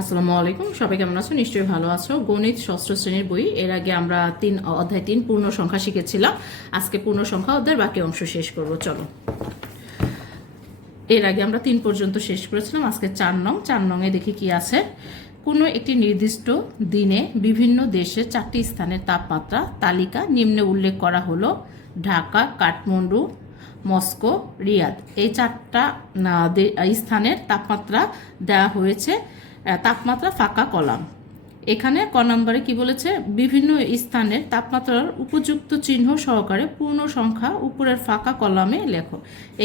আসসালামু আলাইকুম, সবাই কেমন আছো? নিশ্চয়ই ভালো আছো। গণিত ষষ্ঠ শ্রেণীর বই, এর আগে আমরা অধ্যায় 3 পূর্ণ সংখ্যা শিখেছিলাম। আজকে পূর্ণ সংখ্যা অধ্যায়ের বাকি অংশ শেষ করব। চলো, এর আগে আমরা 3 পর্যন্ত শেষ করেছিলাম। আজকে 4 নং এ দেখি কি আছে। কোনো একটি নির্দিষ্ট দিনে বিভিন্ন দেশের 4টি স্থানের তাপমাত্রা তালিকা নিম্নে উল্লেখ করা হলো। ঢাকা, কাঠমান্ডু, মস্কো, রিয়াদ, এই 4টা স্থানের তাপমাত্রা দেওয়া হয়েছে। তাপমাত্রা ফাঁকা কলাম। এখানে ক নম্বরে কি বলেছে? বিভিন্ন স্থানের তাপমাত্রার উপযুক্ত চিহ্ন সহকারে পূর্ণ সংখ্যা উপরের ফাঁকা কলামে লেখো।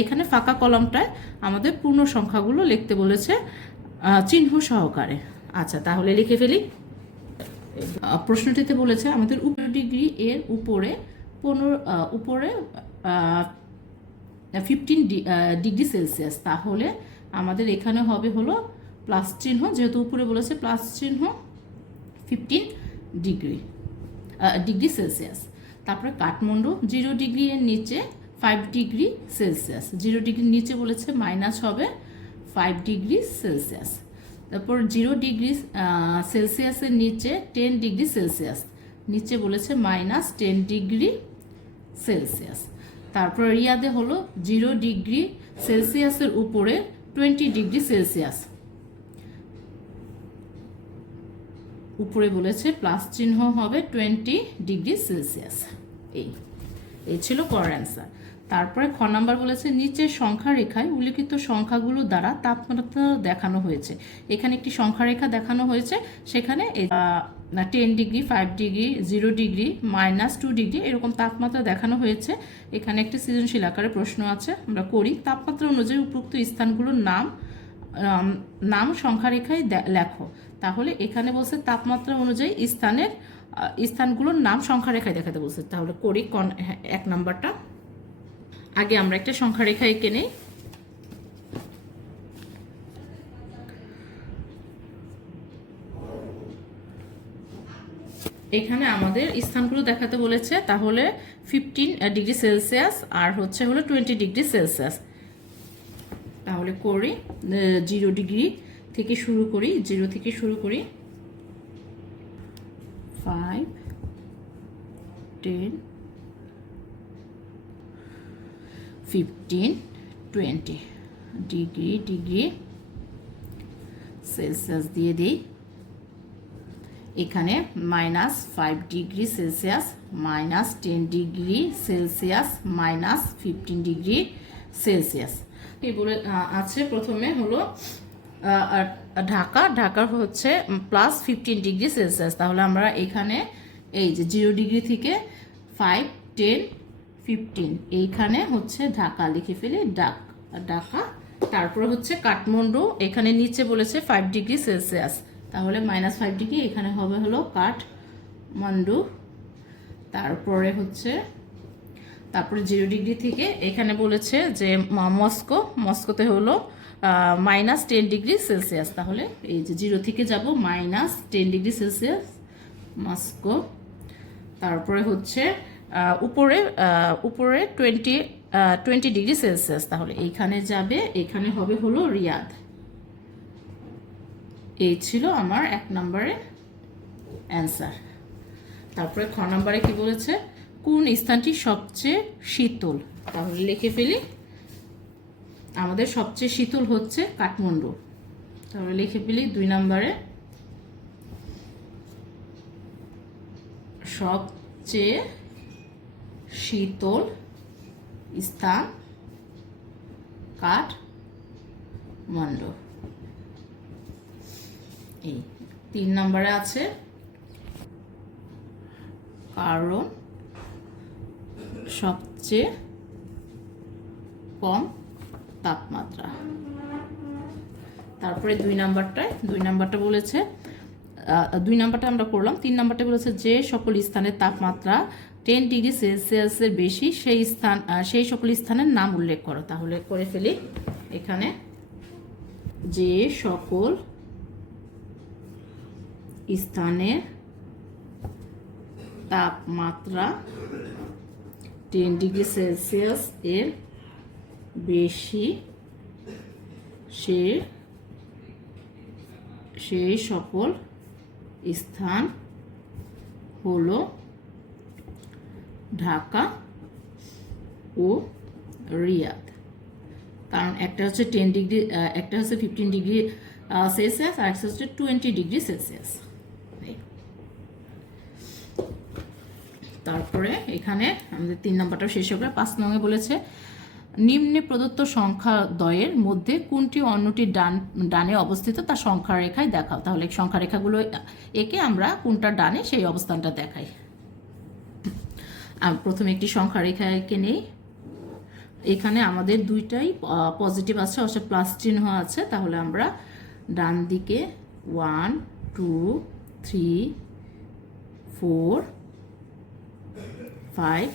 এখানে ফাঁকা কলামটায় আমাদের পূর্ণ সংখ্যাগুলো লিখতে বলেছে চিহ্ন সহকারে। আচ্ছা, তাহলে লিখে ফেলি। প্রশ্নটিতে বলেছে আমাদের 15 ডিগ্রি এর উপরে 15 ডিগ্রি সেলসিয়াস। তাহলে আমাদের এখানে হবে হলো প্লাস চিহ্ন, যেহেতু উপরে বলেছে প্লাস চিহ্ন 15 ডিগ্রি সেলসিয়াস। তারপরে কাঠমান্ডু 0 ডিগ্রি এর নিচে 5 ডিগ্রি সেলসিয়াস। 0 ডিগ্রির নিচে বলেছে মাইনাস হবে 5 ডিগ্রি সেলসিয়াস। তারপর 0 ডিগ্রি সেলসিয়াসের নিচে 10 ডিগ্রি সেলসিয়াস, নিচে বলেছে মাইনাস 10 ডিগ্রি সেলসিয়াস। তারপর রিয়াদে হলো 0 ডিগ্রি সেলসিয়াসের উপরে 20 ডিগ্রি সেলসিয়াস, উপরে বলেছে প্লাস চিহ্ন হবে 20 ডিগ্রি সেলসিয়াস। এই ছিল কর অ্যান্সার। তারপরে খ নাম্বার বলেছে নিচের সংখ্যা রেখায় উল্লিখিত সংখ্যাগুলো দ্বারা তাপমাত্রা দেখানো হয়েছে। এখানে একটি সংখ্যা রেখা দেখানো হয়েছে, সেখানে 10 ডিগ্রি, 5 ডিগ্রি, 0 ডিগ্রি, -2 ডিগ্রি এরকম তাপমাত্রা দেখানো হয়েছে। এখানে একটি সৃজনশীল আকারে প্রশ্ন আছে, আমরা করি। তাপমাত্রা অনুযায়ী উপরোক্ত স্থানগুলোর নাম সংখ্যা রেখায় লেখো। তাহলে এখানে বলছে তাপমাত্রা অনুযায়ী স্থানগুলোর নাম সংখ্যা রেখায় দেখাতে বলছে। তাহলে করি 1 নাম্বারটা। আগে আমরা একটা সংখ্যা রেখা এঁকে নেই। এখানে আমাদের স্থানগুলো দেখাতে বলেছে, তাহলে 15 ডিগ্রি সেলসিয়াস আর হলো 20 ডিগ্রি সেলসিয়াস। তাহলে করি 0 ডিগ্রি থেকে শুরু করি, 0 থেকে শুরু করি, 5, 10, 15, 20 ডিগ্রি সেলসিয়াস দিয়ে দিই। এখানে -5 degree Celsius, -10 degree Celsius, -15 degree Celsius. এই বলে আছে প্রথমে হলো ঢাকা হচ্ছে +15 ডিগ্রি সেলসিয়াস। তাহলে আমরা এখানে এই যে 0 ডিগ্রি থেকে 5, 10, 15 এইখানে হচ্ছে ঢাকা লিখে ফেলি, ঢাকা। তারপরে হচ্ছে কাঠমান্ডু, এখানে নিচে বলেছে 5 ডিগ্রি সেলসিয়াস, তাহলে -5 ডিগ্রি এখানে হবে হলো কাঠমান্ডু। তারপরে 0 ডিগ্রি থেকে এখানে বলেছে যে মস্কোতে হলো -10 ডিগ্রি সেলসিয়াস। তাহলে এই যে 0 থেকে যাব -10 ডিগ্রি সেলসিয়াস মস্কো। তারপরে উপরে 20 ডিগ্রি সেলসিয়াস, তাহলে এইখানে যাবে, এখানে হবে হলো রিয়াদ। এই ছিল আমার 1 নম্বরের অ্যান্সার। তারপরে খ নম্বরে কি বলেছে? কোন স্থানটি সবচেয়ে শীতল? তাহলে লিখে ফেলি, আমাদের সবচেয়ে শীতল হচ্ছে কাঠমান্ডু। তাহলে লিখে ফেলি 2 নম্বরে, সবচেয়ে শীতল স্থান কাঠমান্ডু। এই 3 নম্বরে আছে কারণ সবচেয়ে কম তাপমাত্রা। তারপরে 2 নাম্বারটা বলেছে, 2 নাম্বারটা আমরা করলাম। 3 নাম্বারটা বলেছে যে সকল স্থানের তাপমাত্রা 10 ডিগ্রি সেলসিয়াসের বেশি সেই সকল স্থানের নাম উল্লেখ করো। তাহলে করে ফেলি, এখানে যে সকল স্থানের তাপমাত্রা 10 ডিগ্রি সেলসিয়াস এর বেশি সেই সকল স্থান হলো ঢাকা ও রিয়াদ। কারণ একটা হচ্ছে 10 ডিগ্রি, একটা হচ্ছে 15 ডিগ্রি সেলসিয়াস, আর একটা হচ্ছে 20 ডিগ্রি সেলসিয়াস। তারপরে এখানে আমাদের 3 নম্বরটা শেষ হবে। 5 নম্বরে বলেছে নিম্নে প্রদত্ত সংখ্যা দ্বয়ের মধ্যে কোনটি অন্যটি ডানে অবস্থিত তা সংখ্যা রেখায় দেখাও। তাহলে সংখ্যা রেখাগুলো একে আমরা কোনটা ডানে সেই অবস্থানটা দেখাই। প্রথমে একটি সংখ্যা রেখা এঁকে নেই। এখানে আমাদের দুইটাই পজিটিভ আছে, অর্থাৎ প্লাস চিহ্ন আছে। তাহলে আমরা ডান দিকে 1 2 3 4 5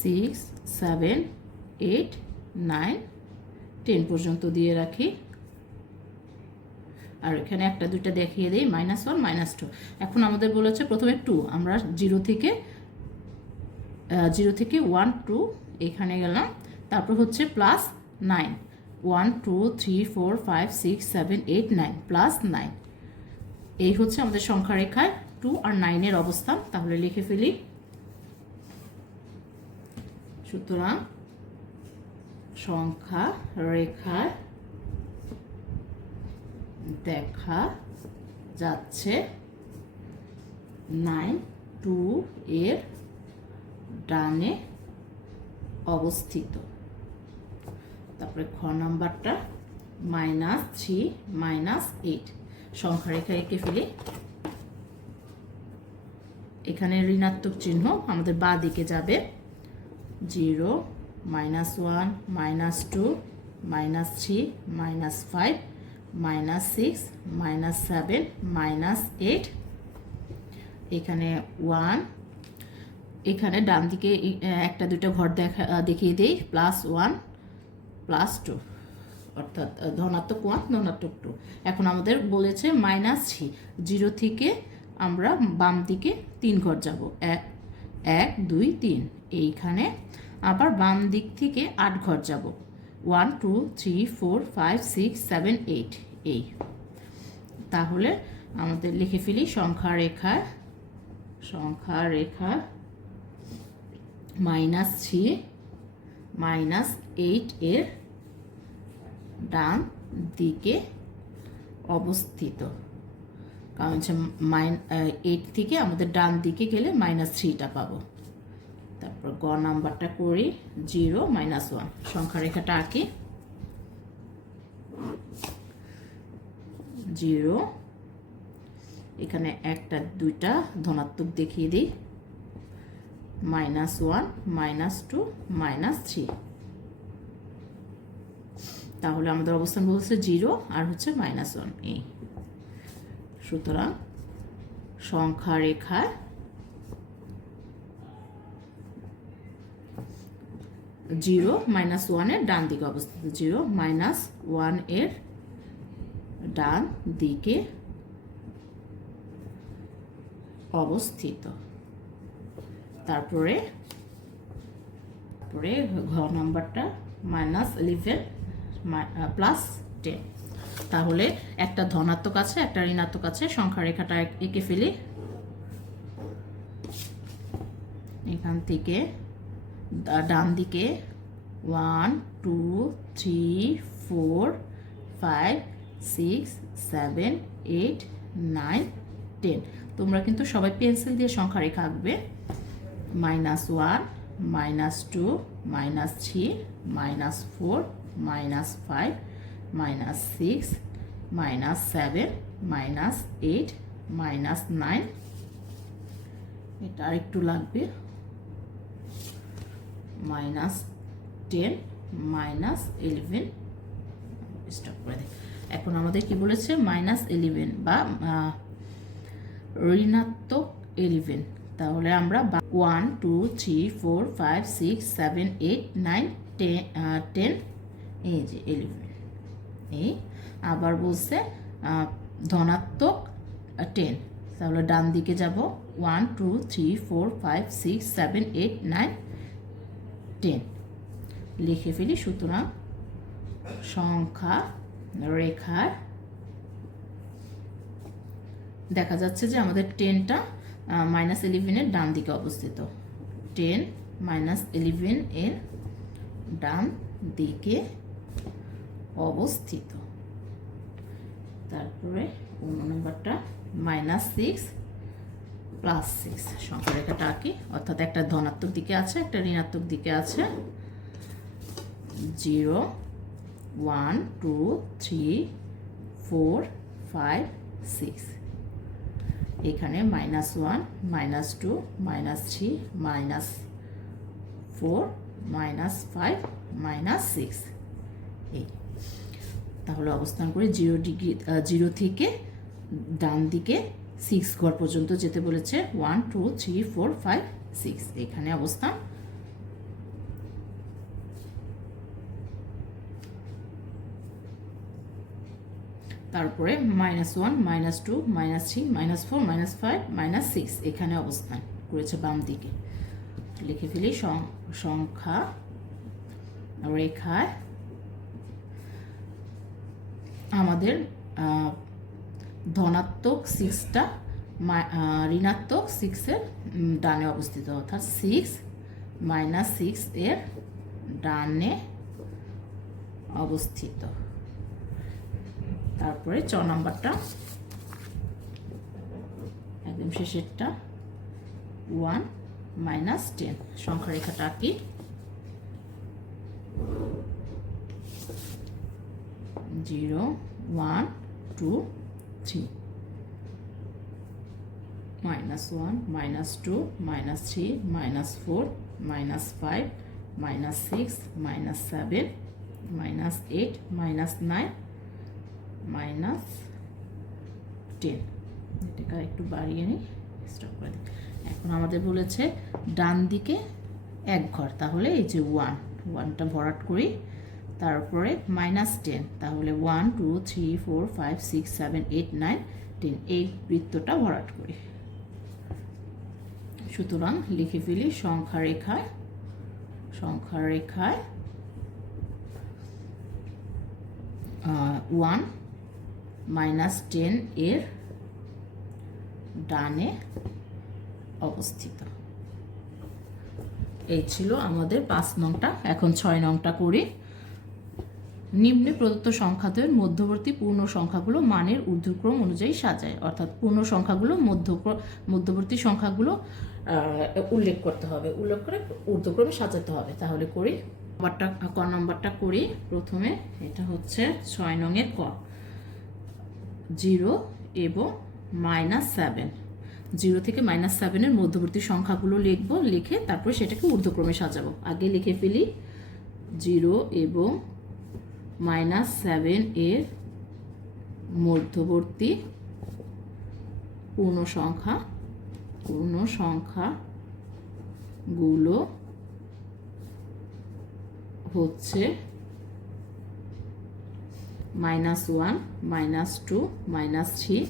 6 7 8 9 10 পর্যন্ত দিয়ে রাখি। আর এখানে একটা দুইটা দেখিয়ে দিই, -1 -2। এখন আমাদের বলেছে প্রথমে 2, আমরা 0 থেকে 1 2 এখানে গেলাম। তারপর হচ্ছে +9, 1 2 3 4 5 6 7 8 9, +9। এই হচ্ছে আমাদের সংখ্যা রেখায় 2 আর 9 এর অবস্থান। তাহলে লিখে ফেলি। সুতরাং সংখ্যা রেখায় দেখা যাচ্ছে 9 2 এর ডানে অবস্থিত। তারপরে খ নাম্বারটা -3 -8 সংখ্যা রেখা এঁকে ফেলি। এখানে ঋণাত্মক চিহ্ন আমাদের বাঁ দিকে যাবে। 0 -1 -2 -3 -5 -6 -7 -8। এখানে 1, এখানে ডান দিকে একটা দুটো ঘর দেখিয়ে দেই, +1 +2, অর্থাৎ ধনাত্মক 1 ধনাত্মক 2। এখন আমাদের বলেছে -3, 0 থেকে আমরা বাম দিকে 3 ঘর যাব, 1 2 3। এইখানে আবার বাম দিক থেকে 8 ঘর যাব, 1 2 3 4 5 6 7 8। এই তাহলে আমাদের লিখে ফেলি সংখ্যা রেখা -3 -8 এর ডান দিকে অবস্থিত। কারণ হচ্ছে 8 থেকে আমাদের ডান দিকে গেলে -3টা পাবো। তারপর গ নাম্বারটা করি, 0 -1 সংখ্যা রেখাটা আঁকি। 0, এখানে একটা দুইটা ধনাত্মক দেখিয়ে দিই, -1 -2 -3। তাহলে আমাদের অবস্থান বলছে 0 আর হচ্ছে -1। এই সুতরাং সংখ্যা রেখায় 0 -1 এর ডান দিকে অবস্থিত, 0 -1 এর ডান দিকে অবস্থিত। তারপরে ঘ নাম্বারটা -11 +10। তাহলে একটা ধনাত্মক আছে একটা ঋণাত্মক আছে। সংখ্যা রেখাটা এঁকে ফেলি। এখান থেকে ডান দিকে 1 2 3 4 5 6 7 8 9 10। তোমরা কিন্তু সবাই পেন্সিল দিয়ে সংখ্যা রেখা আঁকবে। -1 -2 -3 -4 -5 -6 -7 -8 -9। এটা আরেকটু লাগবে, -10 -11। স্টপ করে দেখ। এখন আমাদের কি বলেছে, -11 বা ঋণাত্মক 11। তাহলে আমরা 1 2 3 4 5 6 7 8 9 10 এই যে 11। এই আবার বলছে ধনাত্মক 10। তাহলে ডান দিকে যাব, 1 2 3 4 5 6 7 8 9 10 লিখে ফেলি। সুতরাং সংখ্যা রেখায় দেখা যাচ্ছে যে আমাদের 10টা -11 এর ডান দিকে অবস্থিত। 10 -11 এর ডান দিকে অবস্থিত। তারপরে 15 নম্বরটা -6 +6 সংখ্যা রেখাটা আঁকি, অর্থাৎ একটা ধনাত্মক দিকে আছে, একটা ঋণাত্মক দিকে আছে। 0 1 2 3 4 5 6, এখানে -1 -2 -3 -4 -5 -6 এই। তাহলে অবস্থান করে 0 থেকে ডান দিকে 6 ঘর পর্যন্ত যেতে বলেছে। 1 2 3 4 5 6 এখানে অবস্থান। তারপরে -1 -2 -3 -4 -5 -6 এখানে অবস্থান করেছে বাম দিকে। লিখে ফেলি সংখ্যা রেখায় আমাদের ধনাত্মক 6টা ঋণাত্মক 6-এর ডানে অবস্থিত, অর্থাৎ 6 -6 এর ডানে অবস্থিত। তারপরে 4 নম্বরটা একদম শেষেরটা 1 -10 সংখ্যা রেখাটা আঁকি। 0 1 2 3 -1 -2 -3 -4 -5 -6 -7 -8 -9 -10। এটাকে একটু বাড়িয়ে নিই, স্টপ করে দিই। এখন আমাদের বলেছে ডান দিকে 1 ঘর, তাহলে এই যে 1টা ভরাট করি। তারপরে -10, তাহলে 1 2 3 4 5 6 7 8 9 10 এই বৃত্তটা ভরাট করি। সুতরাং লিখে ফেলি সংখ্যা রেখায় 1 -10 এর ডানে অবস্থিত। এই ছিল আমাদের 5 নংটা। এখন 6 নংটা করি। নিম্নে প্রদত্ত সংখ্যাদ্বয়ের মধ্যবর্তী পূর্ণ সংখ্যাগুলো মানের ঊর্ধ্বক্রম অনুযায়ী সাজায়, অর্থাৎ পূর্ণ সংখ্যাগুলো মধ্যবর্তী সংখ্যাগুলো উল্লেখ করতে হবে, উল্লেখ করে ঊর্ধ্বক্রমে সাজাতে হবে। তাহলে করি, ক নম্বরটা করি প্রথমে। এটা হচ্ছে 6 নংয়ের ক। 0 এবং -7, 0 থেকে -7 এর মধ্যবর্তী সংখ্যাগুলো লিখবো, লিখে তারপরে সেটাকে ঊর্ধ্বক্রমে সাজাবো। আগে লিখে ফেলি 0 এবং -7 এর মধ্যবর্তী পূর্ণ সংখ্যাগুলো হচ্ছে -1 -2 -3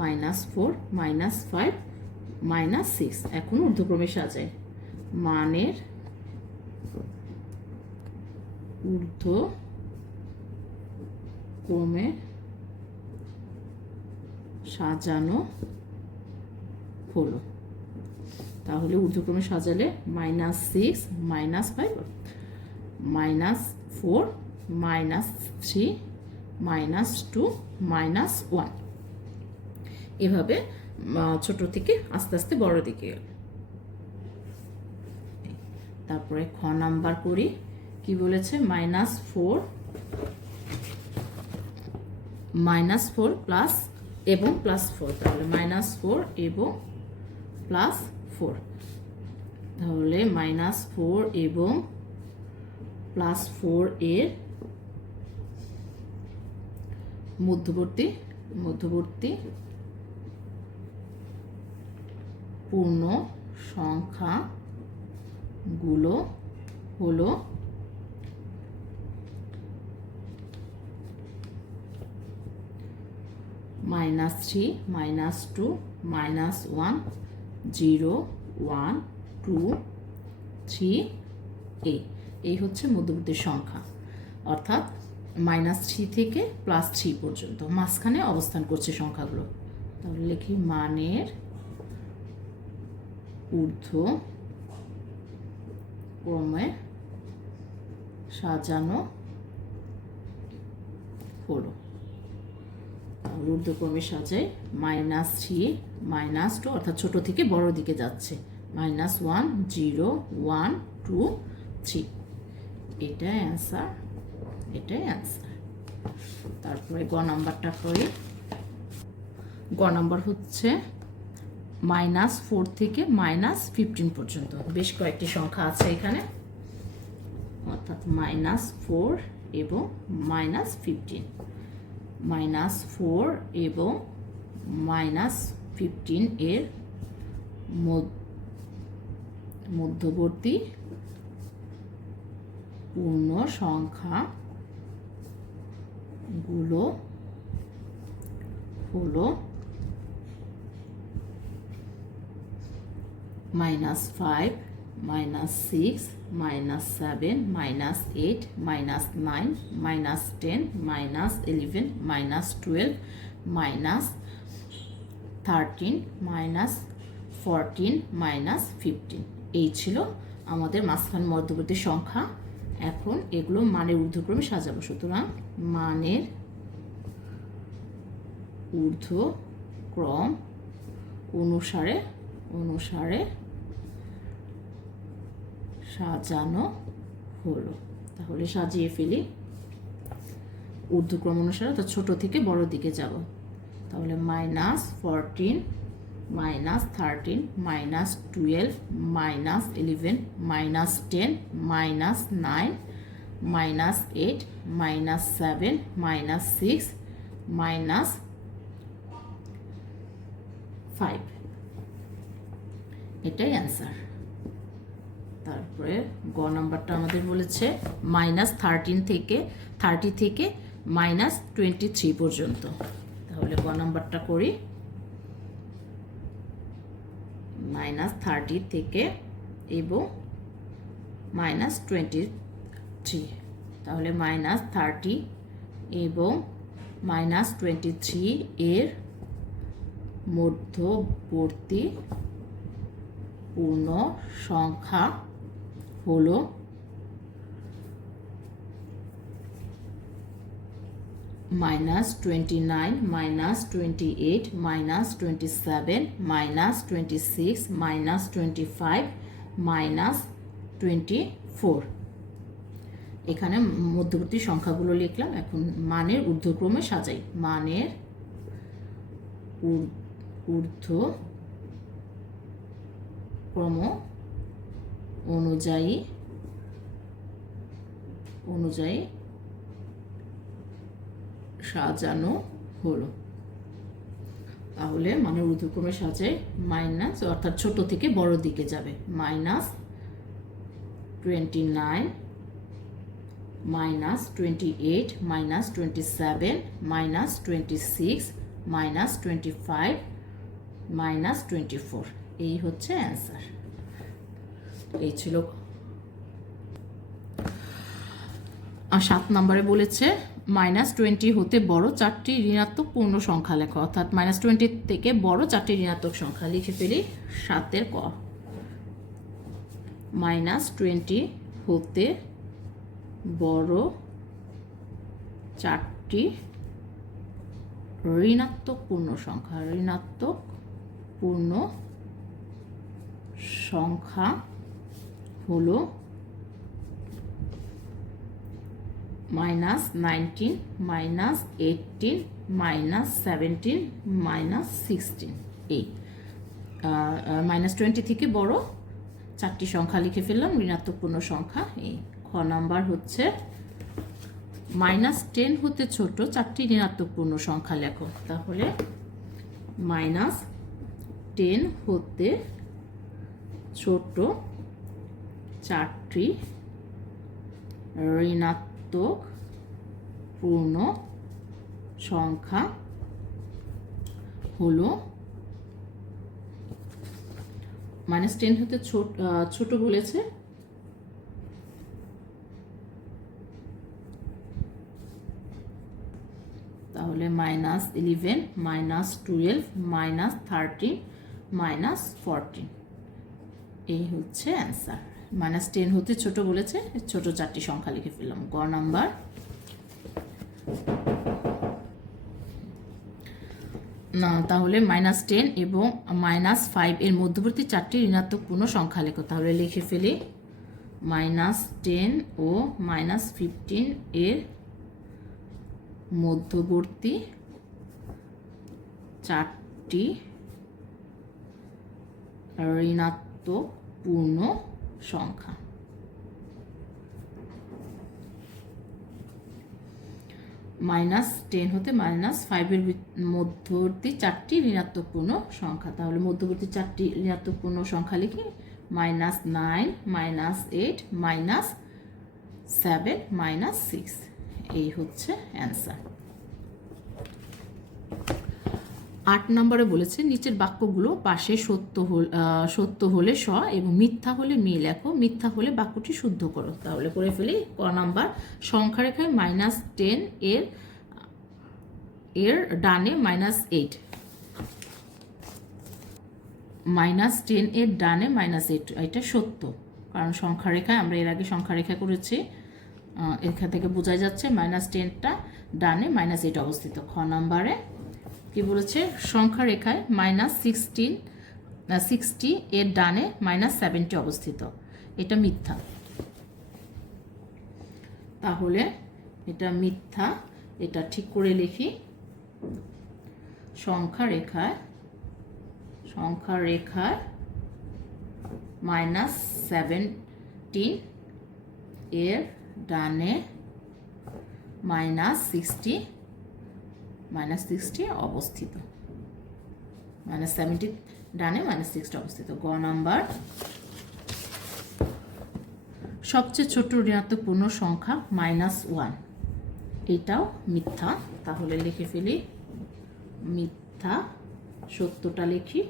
-4 -5 -6। এখন ঊর্ধ্বক্রমে সাজায়। মানের ঊর্ধ্বক্রমে সাজানো হলো। তাহলে ঊর্ধ্বক্রমে সাজালে -6 -5 -4 -3 -2 -1, এভাবে ছোট থেকে আস্তে আস্তে বড় দিকে। তারপরে খ নাম্বার করি। কি বলেছে? -4 প্লাস এবং +4, তাহলে -4 এবং +4, তাহলে -4 এবং +4 এর মধ্যবর্তী পূর্ণ সংখ্যাগুলো হলো -3 -2 -1 0 1 2 3 এই হচ্ছে মধ্যবর্তী সংখ্যা। অর্থাৎ -3 থেকে +3 পর্যন্ত মাঝখানে অবস্থান করছে সংখ্যাগুলো। তাহলে লিখি মানের ঊর্ধ্বক্রমে সাজানো হলো। ঊর্ধ্বক্রমে সাজাই -3 -2 অর্থাৎ ছোট থেকে বড় দিকে যাচ্ছে। -1 0 1 2 3 এটাই অ্যান্সার, এটাই অ্যান্সার। তারপরে গ নাম্বারটা করি। গ নাম্বার হচ্ছে -4 থেকে -15 পর্যন্ত বেশ কয়েকটি সংখ্যা আছে এখানে, অর্থাৎ -4 এবং -15, -4 এবং -15 এর মধ্যবর্তী পূর্ণ সংখ্যাগুলো হলো -5 -6 -7 -8 -9 -10 -11 -12 -13 -14 -15 এই ছিল আমাদের মাঝখান মধ্যবর্তী সংখ্যা। এখন এগুলো মানের ঊর্ধ্বক্রমে সাজাবো। সুতরাং মানের ঊর্ধ্বক্রম অনুসারে সাজানো হলো। তাহলে সাজিয়ে ফেলি ঊর্ধ্বক্রম অনুসারে, অর্থাৎ ছোট থেকে বড় দিকে যাব। তাহলে -14 -13 -12 -11 -10 -9 -8 -7 -6 -5 এটাই অ্যান্সার। তারপরে গ নাম্বারটা আমাদের বলেছে -30 থেকে -23 পর্যন্ত। তাহলে গ নাম্বারটা করি। -30 থেকে এবং -23, তাহলে -30 এবং -23 এর মধ্যবর্তী পূর্ণ সংখ্যা হলো -29 -28 -27 -26 -25 -24। এখানে মধ্যবর্তী সংখ্যাগুলো লিখলাম। এখন মানের ঊর্ধ্বক্রমে সাজাই। মানের ঊর্ধ্বক্রম অনুযায়ী সাজানো হলো। তাহলে মানের ঊর্ধ্বক্রমে সাজাই মাইনাস, অর্থাৎ ছোট থেকে বড় দিকে যাবে। -29 -28 -27 -26 -25 -24 এই হচ্ছে অ্যান্সার। এই ছিল। আর 7 নম্বরে বলেছে -20 হতে বড় 4টি ঋণাত্মক পূর্ণ সংখ্যা লেখো, অর্থাৎ -20 থেকে বড় 4টি ঋণাত্মক সংখ্যা লিখে ফেলি। 7-এর ক। -20 হতে বড় 4টি ঋণাত্মক পূর্ণ সংখ্যা হলো -19 -18 -17 -16 এই। -20 থেকে বড় 4টি সংখ্যা লিখে ফেললাম, ঋণাত্মক পূর্ণ সংখ্যা এই। খ নাম্বার হচ্ছে -10 হতে ছোট 4টি ঋণাত্মক পূর্ণ সংখ্যা লেখো। তাহলে -10 হতে ছোট 4টি ঋণাত্মক পূর্ণ সংখ্যা হলো, -10 হতে ছোট বলেছে, তাহলে -11 -12 -13 -14 এই হচ্ছে অ্যান্সার। -10 হতে ছোট বলেছে, ছোট 4টি সংখ্যা লিখে ফেললাম। গ নাম্বার, না তাহলে -10 এবং -5 এর মধ্যবর্তী 4টি ঋণাত্মক পূর্ণ সংখ্যা লেখো। তাহলে লিখে ফেলি -10 ও -15 এর মধ্যবর্তী 4টি ঋণাত্মক পূর্ণ সংখ্যা। -10 হতে -5 এর মধ্যবর্তী 4টি ঋণাত্মক পূর্ণ সংখ্যা। তাহলে মধ্যবর্তী 4টি ঋণাত্মক পূর্ণ সংখ্যা লিখি -9 -8 -7 -6 এই হচ্ছে অ্যান্সার। 8 নম্বরে বলেছে নিচের বাক্যগুলো পাশে সত্য হলে স এবং মিথ্যা হলে মি লেখো, মিথ্যা হলে বাক্যটি শুদ্ধ করো। তাহলে করে ফেলি। ক নাম্বার, সংখ্যা রেখায় -10 এর ডানে -8, -10 এর ডানে -8 এটা সত্য, কারণ সংখ্যা রেখায় আমরা এর আগে সংখ্যা রেখা করেছি, এখান থেকে বোঝা যাচ্ছে -10টা ডানে -8 অবস্থিত। খ নাম্বারে কি বলেছে, সংখ্যা রেখায় -60 এর ডানে -70 অবস্থিত, এটা মিথ্যা। তাহলে এটা মিথ্যা, এটা ঠিক করে লিখি। সংখ্যা রেখায় -17 এর ডানে -60 অবস্থিত, -70 ডানে -60 অবস্থিত। গ নাম্বার, সবচেয়ে ছোট ঋণাত্মক পূর্ণ সংখ্যা -1, এটাও মিথ্যা। তাহলে লিখে ফেলি মিথ্যা, সত্যটা লিখি।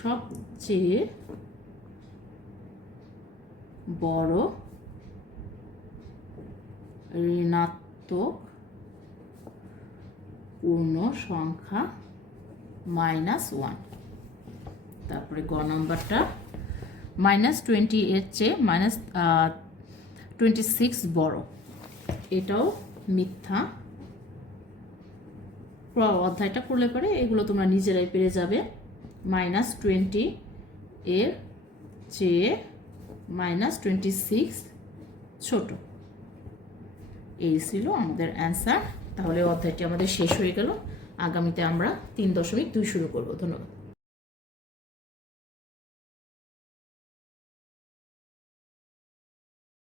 সবচেয়ে বড় ঋণাত্মক পূর্ণ সংখ্যা -1। তারপরে গ নাম্বারটা, -20 এর চেয়ে -26 বড়, এটাও মিথ্যা। অধ্যায়টা করলে পরে এগুলো তোমরা নিজেরাই পেরে যাবে। -20 এর চেয়ে -26 ছোট, এই ছিল আমাদের অ্যান্সার। তাহলে অধ্যায়টি আমাদের শেষ হয়ে গেল। আগামীতে আমরা 3.2 শুরু করব। ধন্যবাদ।